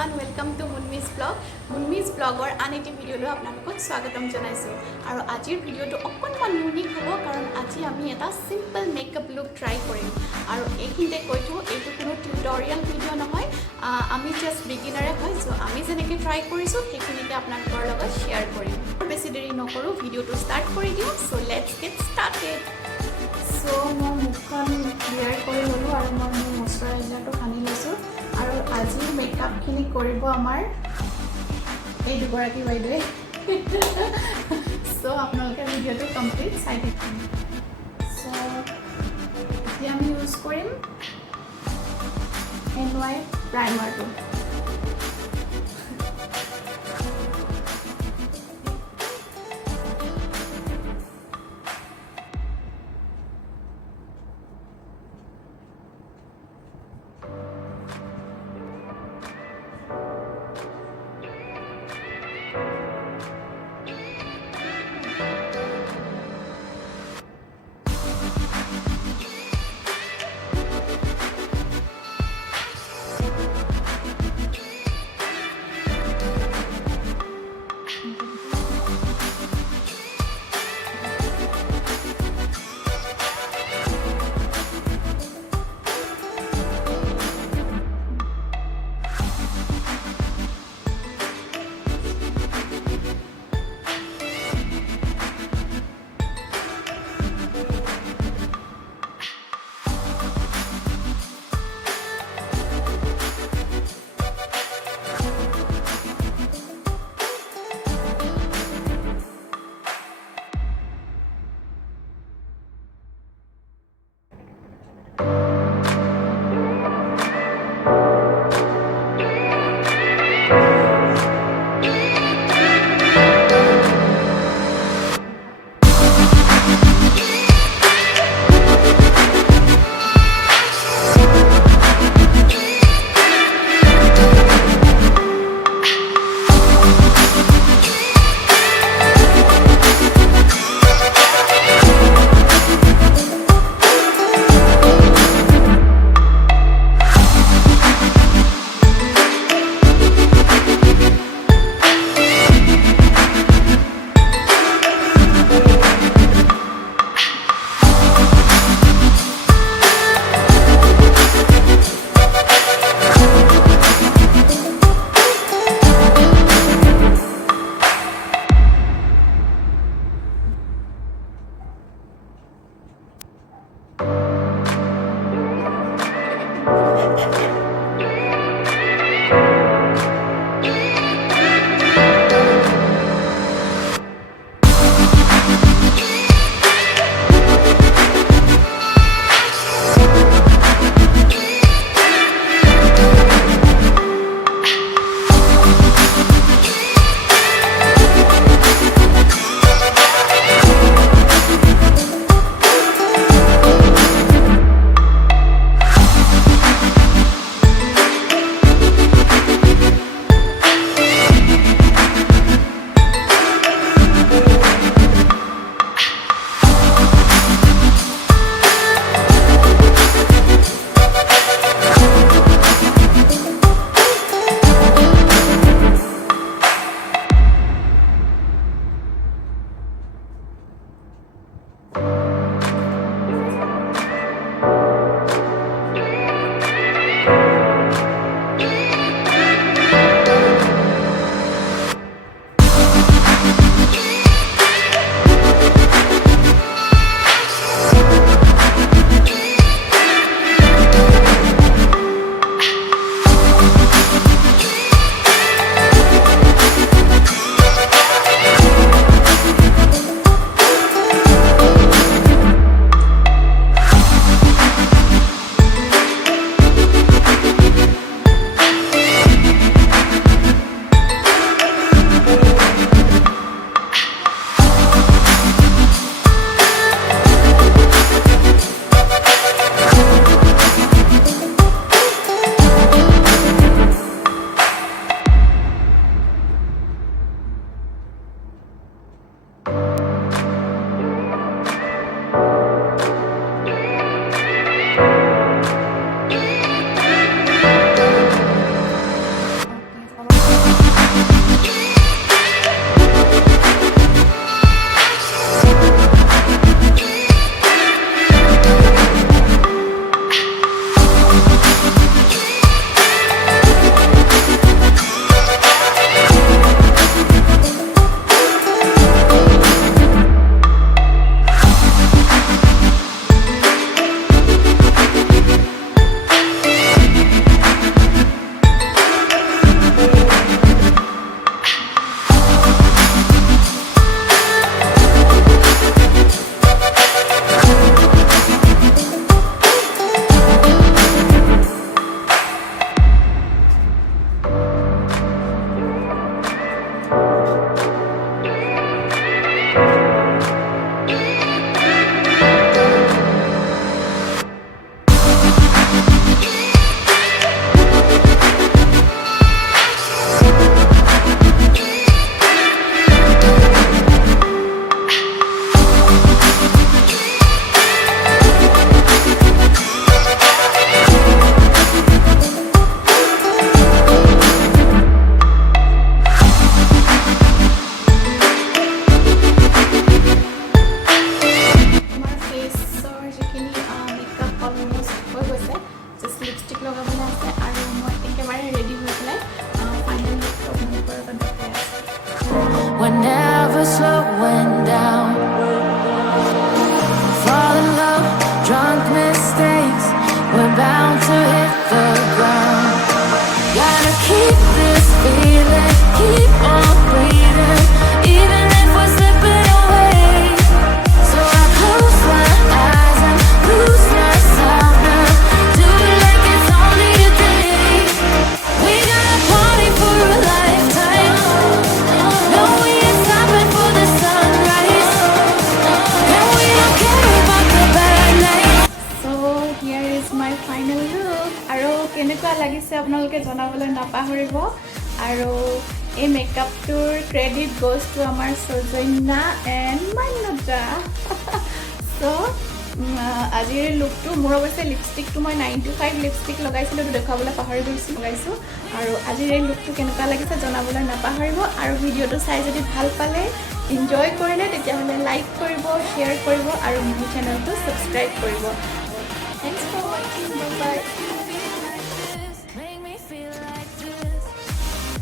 everyone, welcome to Munmi's vlog. Munmi's vlogor আন এটি ভিডিঅ'লৈ আপোনালোকক স্বাগতম জনাইছোঁ আৰু আজিৰ ভিডিঅ'টো অকণমান ইউনিক হ'ব কাৰণ আজি আমি এটা সিম্পল মেকআপ লুক ট্ৰাই কৰিম আৰু এইখিনিতে কৈ থওঁ এইটো কোনো টিউটৰিয়েল ভিডিঅ' নহয় আমি জাষ্ট বিগিনাৰে হয় সো আমি যেনেকৈ ট্ৰাই কৰিছোঁ সেইখিনিকে আপোনালোকৰ লগত শ্বেয়াৰ কৰিম বেছি দেৰি নকৰোঁ ভিডিঅ'টো ষ্টাৰ্ট কৰি দিওঁ so let's gate started so মই মুখখন ক্লিয়াৰ কৰি ল'লোঁ আৰু মই মোৰ মইশ্চাৰাইজাৰটো সানি লৈছোঁ আৰু আজি মেকআপখিনি কৰিব আমাৰ এই দুগৰাকী বাইদেৱে সো আপোনালোকে ভিডিঅ'টো কমপ্লিট চাই থাকিব সো এতিয়া আমি ইউজ কৰিম NY প্ৰাইমাৰটো we're never slowing down. Fall in love, drunk mistakes, we're bound to hit the ground. Gotta keep this feeling, keep on breathing, even if we're slipping away. So I close my eyes and lose myself now. Do it like it's only a day. We got a party for a lifetime. No, we ain't stopping for the sunrise. And we don't care about the bad nights. So here is my final look. আৰু কেনেকুৱা লাগিছে আপোনালোকে জনাবলৈ নাপাহৰিব আৰু এই মেকআপটোৰ credit goes to আমাৰ সৌজন্যা এণ্ড মান্যতা সো আজিৰ লুকটো মোৰ অৱশ্যে লিপষ্টিকটো মই 925 লিপষ্টিক লগাইছিলোঁ তো দেখুৱাবলৈ পাহৰি গৈছোঁ লগাইছোঁ আৰু আজিৰ এই লুকটো কেনেকুৱা লাগিছে জনাবলৈ নাপাহৰিব আৰু ভিডিঅ'টো চাই যদি ভাল পালে এনজয় কৰিলে তেতিয়াহ'লে লাইক কৰিব শ্বেয়াৰ কৰিব আৰু মোৰ চেনেলটো ছাবস্ক্ৰাইব কৰিব Thanks for watching. Bye bye.